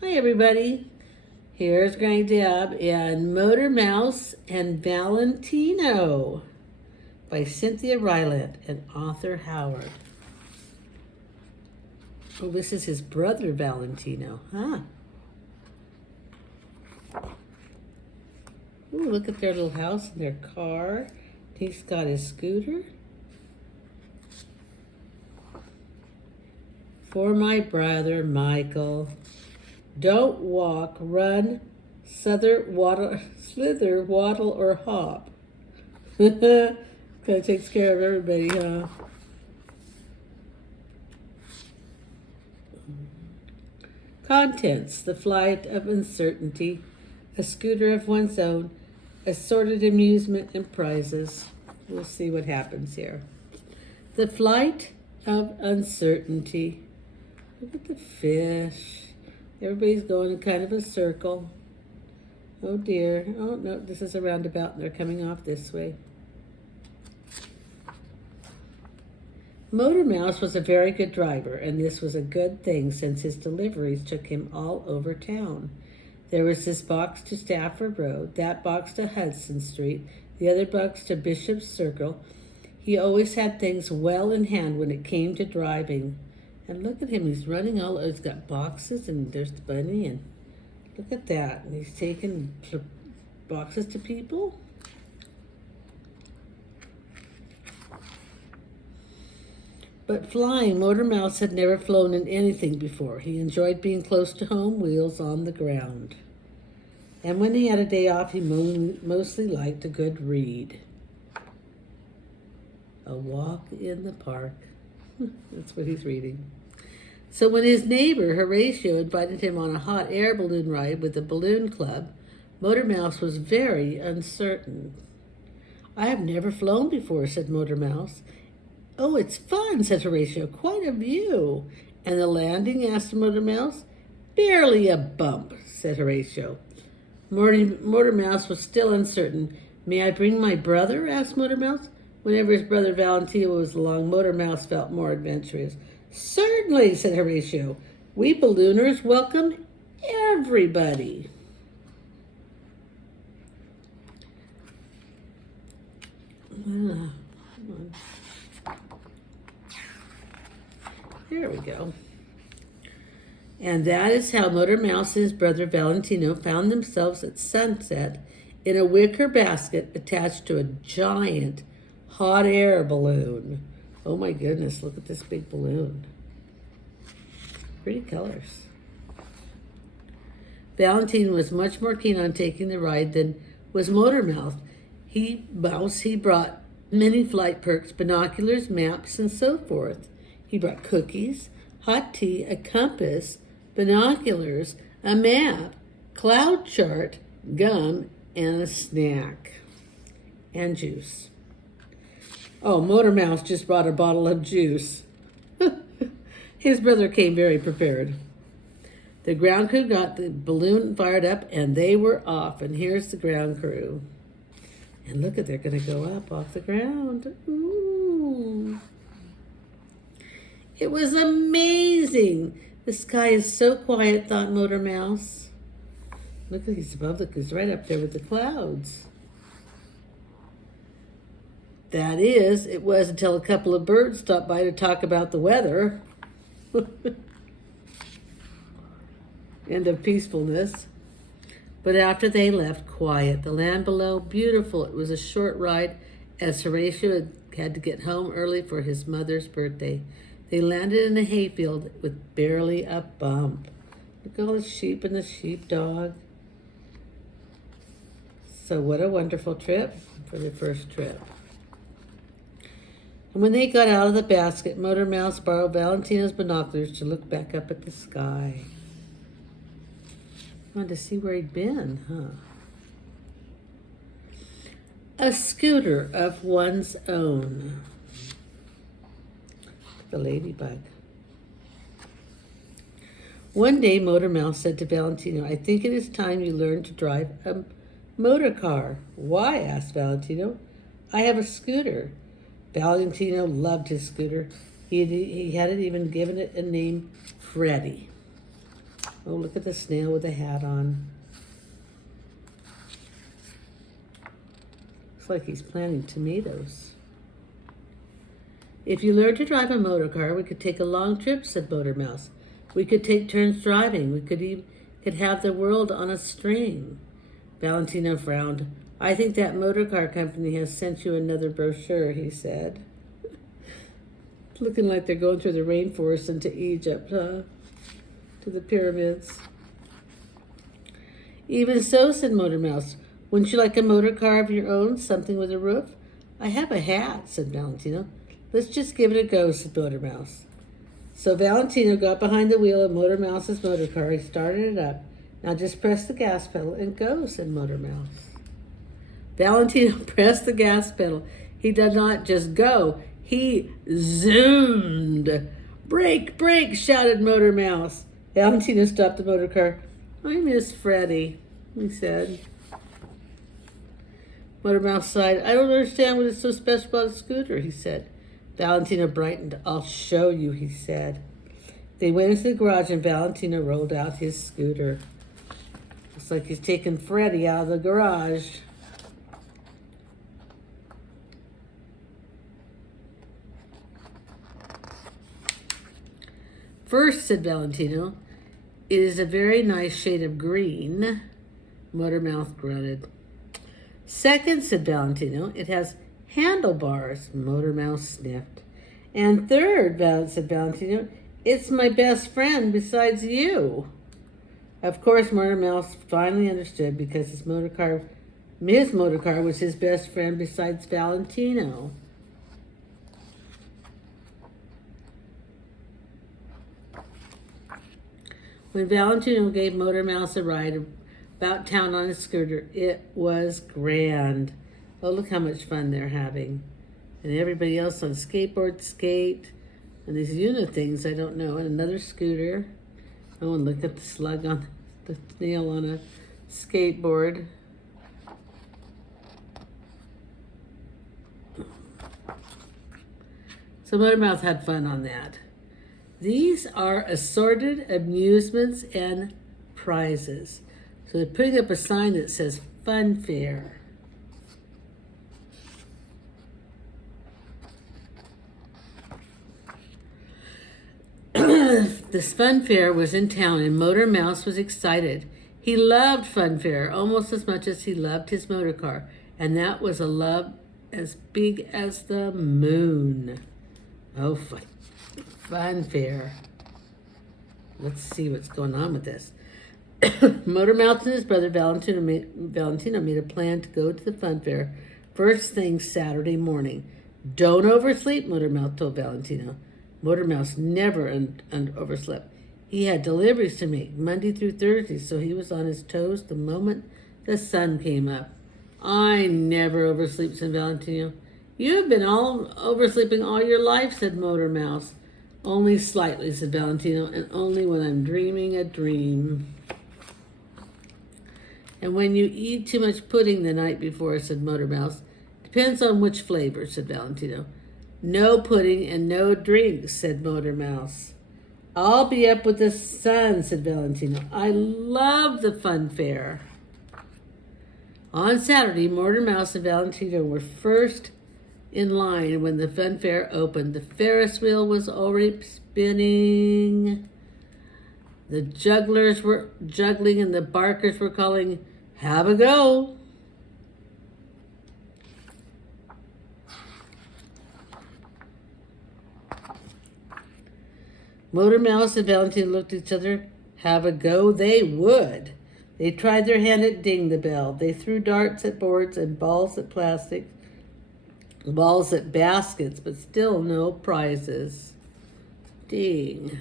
Hi everybody, here's Granny Deb and Motor Mouse and Valentino by Cynthia Rylant and Arthur Howard. Oh, this is his brother Valentino, huh? Ooh, look at their little house and their car. He's got his scooter. For my brother Michael. Don't walk, run, slither, waddle, or hop. Kind of takes care of everybody, huh? Contents: the flight of uncertainty, a scooter of one's own, assorted amusement and prizes. We'll see what happens here. The flight of uncertainty. Look at the fish. Everybody's going in kind of a circle. Oh dear. Oh no, this is a roundabout and they're coming off this way. Motor Mouse was a very good driver, and this was a good thing since his deliveries took him all over town. There was this box to Stafford Road, that box to Hudson Street, the other box to Bishop's Circle. He always had things well in hand when it came to driving. And look at him, he's running all over. He's got boxes, and there's the bunny, and look at that. And he's taking boxes to people. But flying, Motor Mouse had never flown in anything before. He enjoyed being close to home, wheels on the ground. And when he had a day off, he mostly liked a good read. A walk in the park. That's what he's reading. So when his neighbor, Horatio, invited him on a hot air balloon ride with the balloon club, Motor Mouse was very uncertain. I have never flown before, said Motor Mouse. Oh, it's fun, said Horatio. Quite a view. And the landing, asked Motor Mouse. Barely a bump, said Horatio. Motor Mouse was still uncertain. May I bring my brother? Asked Motor Mouse. Whenever his brother Valentino was along, Motor Mouse felt more adventurous. Certainly, said Horatio. We ballooners welcome everybody. There we go. And that is how Motor Mouse and his brother Valentino found themselves at sunset in a wicker basket attached to a giant hot air balloon. Oh my goodness, look at this big balloon. Pretty colors. Valentino was much more keen on taking the ride than was Motor Mouse. He brought many flight perks, binoculars, maps, and so forth. He brought cookies, hot tea, a compass, binoculars, a map, cloud chart, gum, and a snack. And juice. Oh, Motor Mouse just brought a bottle of juice. His brother came very prepared. The ground crew got the balloon fired up, and they were off. And here's the ground crew. And look at, they're going to go up off the ground. Ooh. It was amazing. The sky is so quiet, thought Motor Mouse. Look, he's he's right up there with the clouds. That is, it was until a couple of birds stopped by to talk about the weather. End of peacefulness. But after they left, quiet. The land below, beautiful. It was a short ride, as Horatio had to get home early for his mother's birthday. They landed in a hayfield with barely a bump. Look at all the sheep and the sheepdog. So what a wonderful trip for their first trip. And when they got out of the basket, Motor Mouse borrowed Valentino's binoculars to look back up at the sky. Wanted to see where he'd been, huh? A scooter of one's own. The ladybug. One day, Motor Mouse said to Valentino, I think it is time you learn to drive a motor car. Why? Asked Valentino. I have a scooter. Valentino loved his scooter. He hadn't even given it a name, Freddie. Oh, look at the snail with a hat on. Looks like he's planting tomatoes. If you learned to drive a motor car, we could take a long trip, said Motor Mouse. We could take turns driving. We could have the world on a string. Valentino frowned. I think that motor car company has sent you another brochure, he said. Looking like they're going through the rainforest into Egypt, huh? To the pyramids. Even so, said Motor Mouse. Wouldn't you like a motor car of your own, something with a roof? I have a hat, said Valentino. Let's just give it a go, said Motor Mouse. So Valentino got behind the wheel of Motor Mouse's motor car. He started it up. Now just press the gas pedal and go, said Motor Mouse. Valentino pressed the gas pedal. He did not just go. He zoomed. Brake, brake, shouted Motor Mouse. Valentino stopped the motor car. I miss Freddie, he said. Motor Mouse sighed. I don't understand what is so special about a scooter, he said. Valentino brightened. I'll show you, he said. They went into the garage and Valentino rolled out his scooter. Looks like he's taking Freddie out of the garage. First, said Valentino, it is a very nice shade of green. Motor Mouth grunted. Second, said Valentino, it has handlebars. Motor Mouth sniffed. And third, said Valentino, it's my best friend besides you. Of course, Motor Mouth finally understood because his motor car was his best friend besides Valentino. When Valentino gave Motor Mouse a ride about town on his scooter, it was grand. Oh, look how much fun they're having. And everybody else on skateboard skate. And these unit things, I don't know. And another scooter. Oh, and look at the slug on the snail on a skateboard. So Motor Mouth had fun on that. These are assorted amusements and prizes. So they're putting up a sign that says Fun Fair. This Fun Fair was in town and Motor Mouse was excited. He loved Fun Fair almost as much as he loved his motor car. And that was a love as big as the moon. Oh, Fun Fair. Let's see what's going on with this. Motor Mouth and his brother Valentino made a plan to go to the Fun Fair first thing Saturday morning. Don't oversleep, Motor Mouth told Valentino. Motor Mouse never overslept. He had deliveries to make Monday through Thursday, so he was on his toes the moment the sun came up. I never oversleep, said Valentino. You've been oversleeping all your life, said Motor Mouse. Only slightly, said Valentino, and only when I'm dreaming a dream. And when you eat too much pudding the night before, said Motor Mouse. Depends on which flavor, said Valentino. No pudding and no drinks, said Motor Mouse. I'll be up with the sun, said Valentino. I love the Fun Fair. On Saturday, Motor Mouse and Valentino were first in line when the Fun Fair opened. The Ferris wheel was already spinning. The jugglers were juggling and the barkers were calling, have a go. Motor Mouse and Valentino looked at each other. Have a go they would. They tried their hand at Ding the Bell. They threw darts at boards and balls at plastic, balls at baskets, but still no prizes. Ding.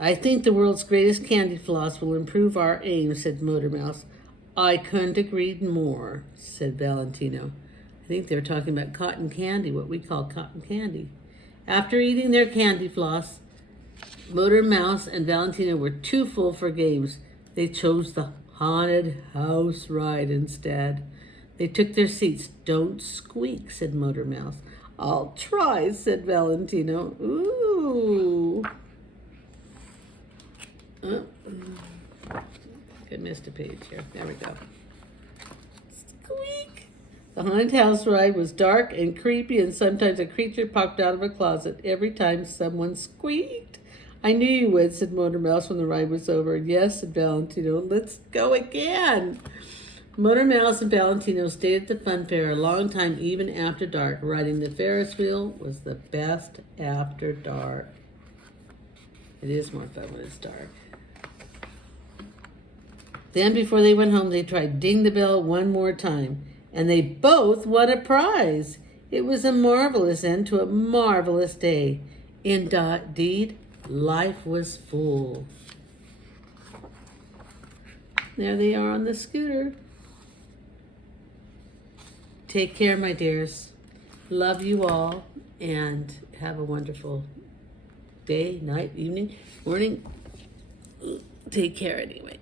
I think the world's greatest candy floss will improve our aim, said Motor Mouse. I couldn't agree more, said Valentino. I think they're talking about cotton candy, what we call cotton candy. After eating their candy floss, Motor Mouse and Valentino were too full for games. They chose the haunted house ride instead. They took their seats. Don't squeak, said Motor Mouse. I'll try, said Valentino. Ooh. Oh, I missed a page here. There we go. Squeak. The haunted house ride was dark and creepy, and sometimes a creature popped out of a closet every time someone squeaked. I knew you would, said Motor Mouse when the ride was over. Yes, said Valentino. Let's go again. Motor Mouse and Valentino stayed at the fun fair a long time, even after dark. Riding the Ferris wheel was the best after dark. It is more fun when it's dark. Then, before they went home, they tried Ding the Bell one more time, and they both won a prize. It was a marvelous end to a marvelous day. Indeed, life was full. There they are on the scooter. Take care, my dears. Love you all, and have a wonderful day, night, evening, morning. Take care anyway.